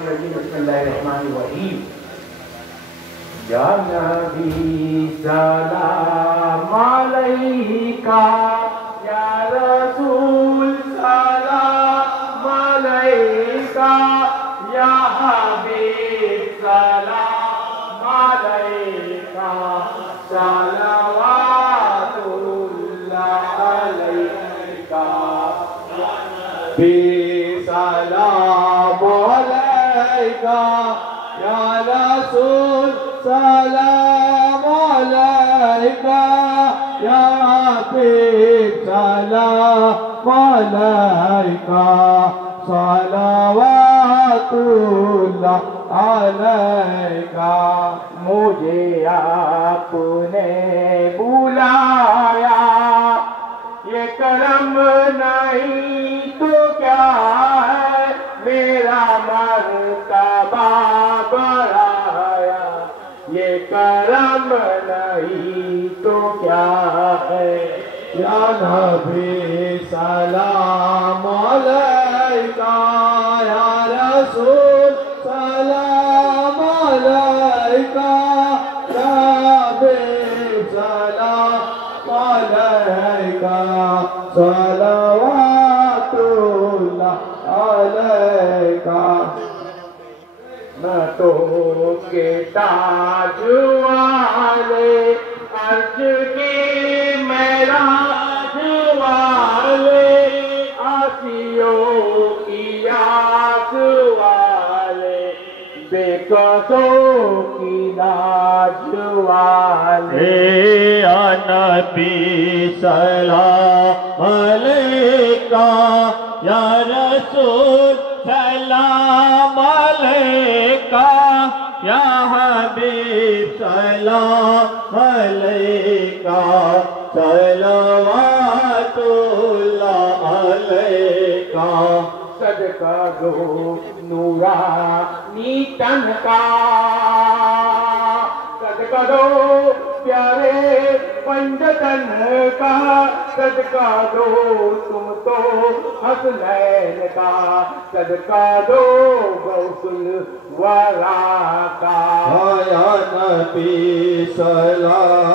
Bismillahirrahmanirrahim. Bismillahirrahmanirrahim. Ya Nabi salam alaika, Ya Rasul salam alaika, Ya Habib salam alaika, salawatullah alaika. Salam alaika, Ya Rasul salam alaika, Ya Habib salam alaika, salawatullah alaika. मुझे आपने बुलाया, ये करम नहीं तो क्या है, मेरा मर्तबा बढ़ाया। ये करम नहीं तो क्या है। या नबी सलाम अलैका, या रसूल सलाम अलैका, या हबीब सलाम अलैका, सलावतुल्लाह अलैका। नटो के ताज वाले, अर्ज के मेराज वाले, आसियों की याद वाले, बेकसों की लाज वाले। या नबी सलाम अलैका, या रसूल सलाम अलैका, या हबीब सलाम अलैका, सलावतुल्लाह अलैका। सदका दो नूरानी तन का, सदका दो प्यारे पंजतन का, सदका दो तुम तो हसनैन का, सदका दो गौसुल वरा का। या नबी सलाम